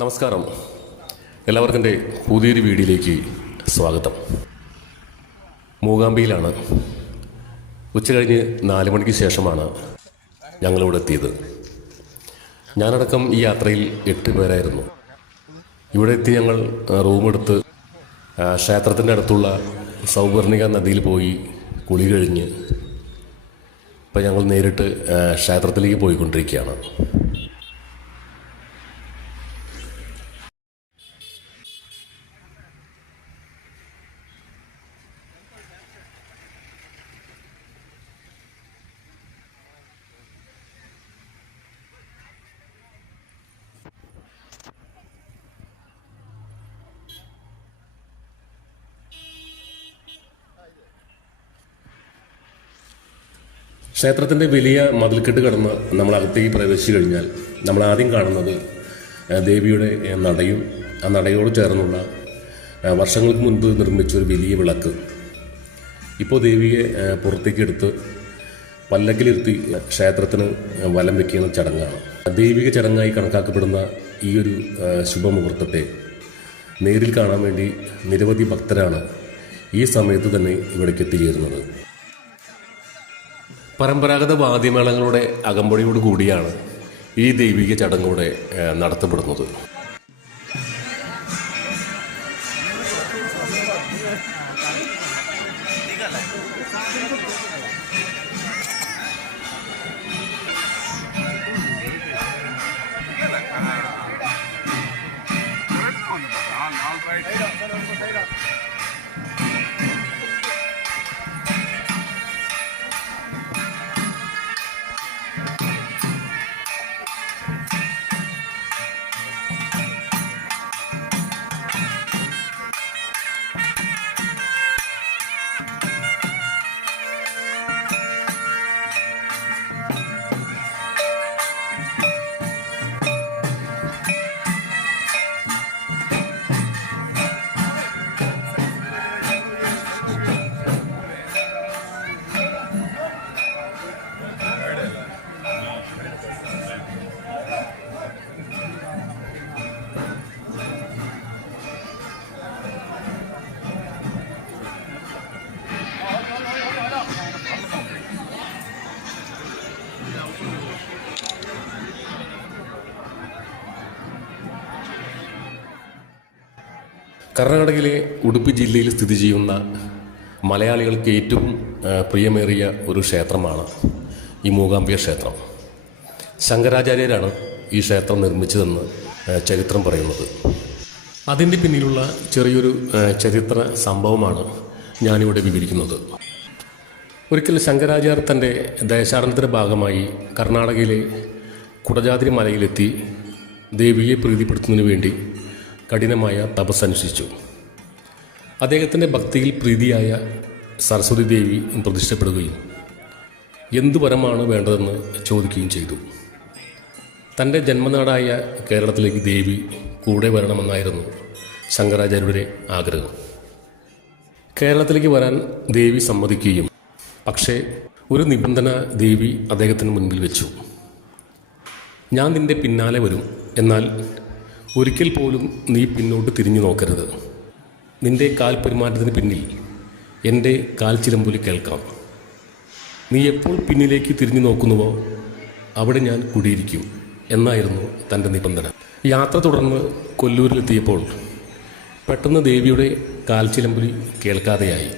നമസ്കാരം. എല്ലാവർക്കും എന്റെ പുതിയൊരു വീഡിയോയിലേക്ക് സ്വാഗതം. മൂകാംബിയിലാണ്. ഉച്ച കഴിഞ്ഞ് നാല് മണിക്ക് ശേഷമാണ് ഞങ്ങളിവിടെ എത്തിയത്. ഞാനടക്കം ഈ യാത്രയിൽ എട്ട് പേരായിരുന്നു. ഇവിടെ എത്തി ഞങ്ങൾ റൂമെടുത്ത് ക്ഷേത്രത്തിന്റെ അടുത്തുള്ള സൗവർണിക നദിയിൽ പോയി കുളി കഴിഞ്ഞ് ഇപ്പം ഞങ്ങൾ നേരിട്ട് ക്ഷേത്രത്തിലേക്ക് പോയിക്കൊണ്ടിരിക്കുകയാണ്. ക്ഷേത്രത്തിന്റെ വലിയ മതിൽക്കെട്ട് കടന്ന് നമ്മൾ അകത്തേക്ക് പ്രവേശിച്ചു കഴിഞ്ഞാൽ നമ്മൾ ആദ്യം കാണുന്നത് ദേവിയുടെ നടയും ആ നടയോട് ചേർന്നുള്ള വർഷങ്ങൾക്ക് മുൻപ് നിർമ്മിച്ച ഒരു വലിയ വിളക്ക്. ഇപ്പോൾ ദേവിയെ പുറത്തേക്ക് എടുത്ത് പല്ലക്കിലിരുത്തി ക്ഷേത്രത്തിന് വലം വയ്ക്കുന്ന ചടങ്ങാണ്. ദൈവിക ചടങ്ങായി കണക്കാക്കപ്പെടുന്ന ഈ ഒരു ശുഭമുഹൂർത്തത്തെ നേരിൽ കാണാൻ വേണ്ടി നിരവധി ഭക്തരാണ് ഈ സമയത്ത് തന്നെ ഇവിടേക്ക് എത്തിച്ചേരുന്നത്. പരമ്പരാഗത വാദ്യമേളങ്ങളുടെ അകമ്പടിയോട് കൂടിയാണ് ഈ ദൈവിക ചടങ്ങൂടെ ഏഹ്, നടത്തപ്പെടുന്നത്. കർണാടകയിലെ ഉടുപ്പി ജില്ലയിൽ സ്ഥിതി ചെയ്യുന്ന മലയാളികൾക്ക് ഏറ്റവും പ്രിയമേറിയ ഒരു ക്ഷേത്രമാണ് ഈ മൂകാംബിക ക്ഷേത്രം. ശങ്കരാചാര്യരാണ് ഈ ക്ഷേത്രം നിർമ്മിച്ചതെന്ന് ചരിത്രം പറയുന്നത്. അതിന്റെ പിന്നിലുള്ള ചെറിയൊരു ചരിത്ര സംഭവമാണ് ഞാനിവിടെ വിവരിക്കുന്നത്. ഒരിക്കൽ ശങ്കരാചാര്യർ തന്റെ ദേശാടനത്തിന്റെ ഭാഗമായി കർണാടകയിലെ കുടജാതിരി മലയിലെത്തി ദേവിയെ പ്രീതിപ്പെടുത്തുന്നതിന് വേണ്ടി കഠിനമായ തപസ് അനുഷ്ഠിച്ചു. അദ്ദേഹത്തിന്റെ ഭക്തിയിൽ പ്രീതിയായ സരസ്വതി ദേവി പ്രതിഷ്ഠപ്പെടുകയും എന്തു വരമാണ് വേണ്ടതെന്ന് ചോദിക്കുകയും ചെയ്തു. തന്റെ ജന്മനാടായ കേരളത്തിലേക്ക് ദേവി കൂടെ വരണമെന്നായിരുന്നു ശങ്കരാചാര്യരുടെ ആഗ്രഹം. കേരളത്തിലേക്ക് വരാൻ ദേവി സമ്മതിക്കുകയും പക്ഷേ ഒരു നിബന്ധന ദേവി അദ്ദേഹത്തിന് മുൻപിൽ വെച്ചു. ഞാൻ നിന്റെ പിന്നാലെ വരും എന്നാൽ ഒരിക്കൽ പോലും നീ പിന്നോട്ട് തിരിഞ്ഞു നോക്കരുത്. നിന്റെ കാൽ പെരുമാറ്റത്തിന് പിന്നിൽ എന്റെ കാൽ ചിലമ്പൊലി കേൾക്കാം. നീ എപ്പോൾ പിന്നിലേക്ക് തിരിഞ്ഞു നോക്കുന്നുവോ അവിടെ ഞാൻ കുടിയിരിക്കും എന്നായിരുന്നു തന്റെ നിബന്ധന. യാത്ര തുടർന്ന് കൊല്ലൂരിലെത്തിയപ്പോൾ പെട്ടെന്ന് ദേവിയുടെ കാൽച്ചിലമ്പുലി കേൾക്കാതെയായി.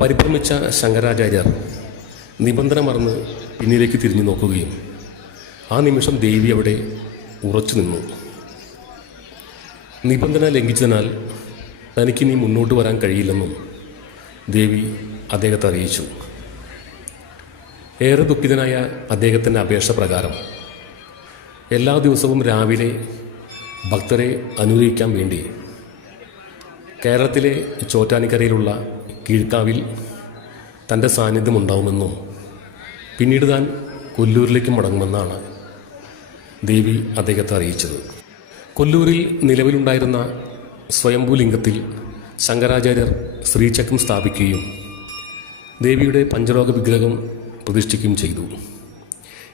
പരിഭ്രമിച്ച ശങ്കരാചാര്യർ നിബന്ധന മറന്ന് പിന്നിലേക്ക് തിരിഞ്ഞു നോക്കുകയും ആ നിമിഷം ദേവി അവിടെ ഉറച്ചു നിന്നു. നിബന്ധന ലംഘിച്ചതിനാൽ തനിക്കിനി മുന്നോട്ട് വരാൻ കഴിയില്ലെന്നും ദേവി അദ്ദേഹത്തെ അറിയിച്ചു. ഏറെ ദുഃഖിതനായ അദ്ദേഹത്തിന്റെ അപേക്ഷ പ്രകാരം എല്ലാ ദിവസവും രാവിലെ ഭക്തരെ അനുഗ്രഹിക്കാൻ വേണ്ടി കേരളത്തിലെ ചോറ്റാനിക്കരയിലുള്ള കീഴ്ക്കാവിൽ തന്റെ സാന്നിധ്യം ഉണ്ടാവുമെന്നും പിന്നീട് താൻ കൊല്ലൂരിലേക്ക് മടങ്ങുമെന്നാണ് ദേവി അദ്ദേഹത്തെ അറിയിച്ചത്. കൊല്ലൂരിൽ നിലവിലുണ്ടായിരുന്ന സ്വയംഭൂലിംഗത്തിൽ ശങ്കരാചാര്യർ ശ്രീചക്രം സ്ഥാപിക്കുകയും ദേവിയുടെ പഞ്ചലോക വിഗ്രഹം പ്രതിഷ്ഠിക്കുകയും ചെയ്തു.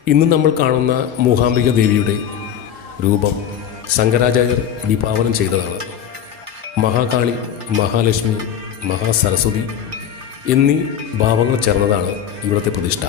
ഇന്ന് നമ്മൾ കാണുന്ന മൂഹാംബിക ദേവിയുടെ രൂപം ശങ്കരാചാര്യർ വിഭാവനം ചെയ്തതാണ്. മഹാകാളി മഹാലക്ഷ്മി മഹാസരസ്വതി എന്നീ ഭാവങ്ങൾ ചേർന്നതാണ് ഇവിടുത്തെ പ്രതിഷ്ഠ.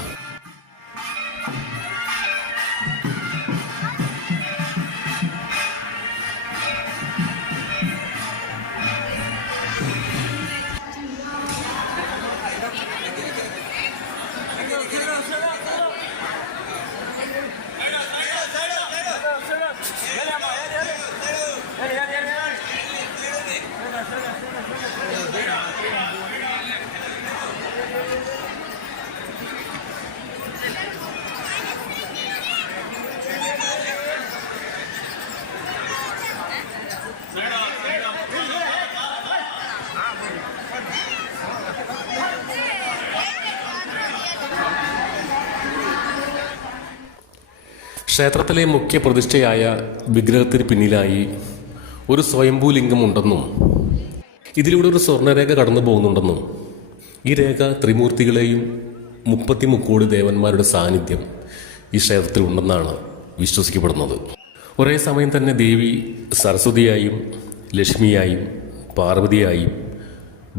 ക്ഷേത്രത്തിലെ മുഖ്യ പ്രതിഷ്ഠയായ വിഗ്രഹത്തിന് പിന്നിലായി ഒരു സ്വയംഭൂലിംഗം ഉണ്ടെന്നും ഇതിലൂടെ ഒരു സ്വർണരേഖ കടന്നു പോകുന്നുണ്ടെന്നും ഈ രേഖ ത്രിമൂർത്തികളെയും മുപ്പത്തി മുക്കോടി ദേവന്മാരുടെ സാന്നിധ്യം ഈ ക്ഷേത്രത്തിൽ ഉണ്ടെന്നാണ് വിശ്വസിക്കപ്പെടുന്നത്. ഒരേ സമയം തന്നെ ദേവി സരസ്വതിയായും ലക്ഷ്മിയായും പാർവതിയായും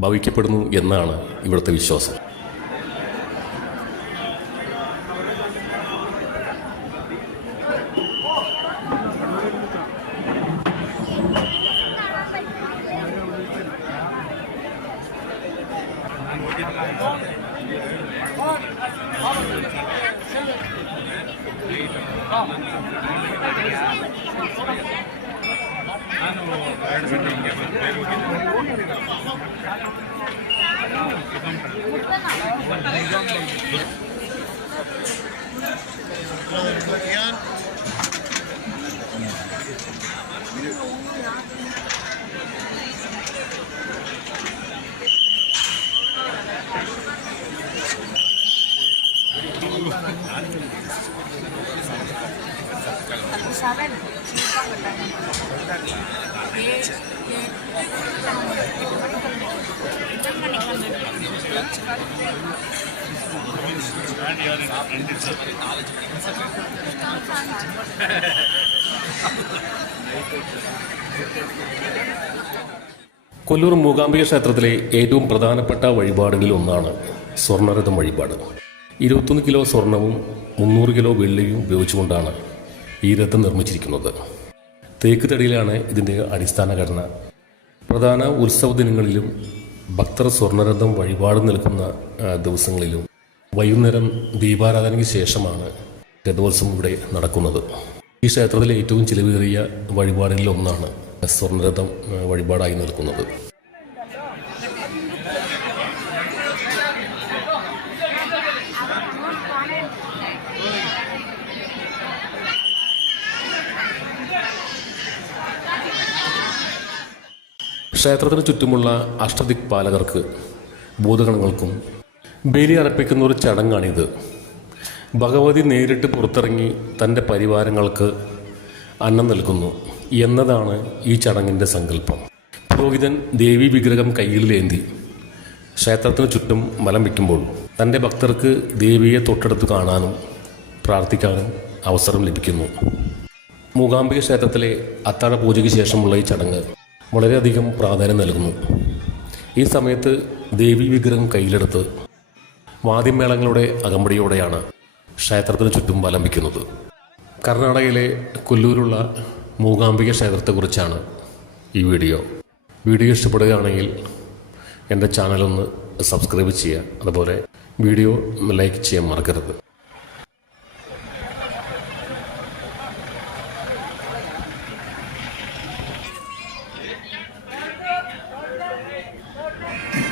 ഭവിക്കപ്പെടുന്നു എന്നാണ് ഇവിടുത്തെ വിശ്വാസം. ಯಾರು കൊല്ലൂർ മൂകാംബിക ക്ഷേത്രത്തിലെ ഏറ്റവും പ്രധാനപ്പെട്ട വഴിപാടുകളിൽ ഒന്നാണ് സ്വർണരഥം വഴിപാട്. ഇരുപത്തൊന്ന് കിലോ സ്വർണവും മുന്നൂറ് കിലോ വെള്ളിയും ഉപയോഗിച്ചുകൊണ്ടാണ് ഈ രഥം നിർമ്മിച്ചിരിക്കുന്നത്. തേക്ക് തടിയിലാണ് ഇതിന്റെ അടിസ്ഥാന ഘടന പ്രധാന ഉത്സവ ദിനങ്ങളിലും ഭക്തർ സ്വർണരഥം വഴിപാട് നിൽക്കുന്ന ദിവസങ്ങളിലും വൈകുന്നേരം ദീപാരാധനയ്ക്ക് ശേഷമാണ് രഥോത്സവം ഇവിടെ നടക്കുന്നത്. ഈ ക്ഷേത്രത്തിലെ ഏറ്റവും ചിലവേറിയ വഴിപാടുകളിൽ ഒന്നാണ് സ്വർണരഥം വഴിപാടായി നിൽക്കുന്നത്. ക്ഷേത്രത്തിന് ചുറ്റുമുള്ള അഷ്ടദിക് പാലകർക്ക് ഭൂതഗണങ്ങൾക്കും ബലി അർപ്പിക്കുന്ന ഒരു ചടങ്ങാണിത്. ഭഗവതി നേരിട്ട് പുറത്തിറങ്ങി തന്റെ പരിവാരങ്ങൾക്ക് അന്നം നൽകുന്നു എന്നതാണ് ഈ ചടങ്ങിന്റെ സങ്കല്പം. പുരോഹിതൻ ദേവി വിഗ്രഹം കയ്യിലേന്തി ക്ഷേത്രത്തിന് ചുറ്റും മലം വയ്ക്കുമ്പോൾ തന്റെ ഭക്തർക്ക് ദേവിയെ തൊട്ടടുത്ത് കാണാനും പ്രാർത്ഥിക്കാനും അവസരം ലഭിക്കുന്നു. മൂകാംബിക ക്ഷേത്രത്തിലെ അത്താഴ പൂജയ്ക്ക് ശേഷമുള്ള ഈ ചടങ്ങ് വളരെയധികം പ്രാധാന്യം നൽകുന്നു. ഈ സമയത്ത് ദേവി വിഗ്രഹം കയ്യിലെടുത്ത് വാദ്യമേളങ്ങളുടെ അകമ്പടിയോടെയാണ് ക്ഷേത്രത്തിന് ചുറ്റും വലംബിക്കുന്നത്. കർണാടകയിലെ കൊല്ലൂരുള്ള മൂകാംബിക ക്ഷേത്രത്തെക്കുറിച്ചാണ് ഈ വീഡിയോ. വീഡിയോ ഇഷ്ടപ്പെടുകയാണെങ്കിൽ എന്റെ ചാനലൊന്ന് സബ്സ്ക്രൈബ് ചെയ്യുക. അതുപോലെ വീഡിയോ ലൈക്ക് ചെയ്യാൻ മറക്കരുത്. Okay.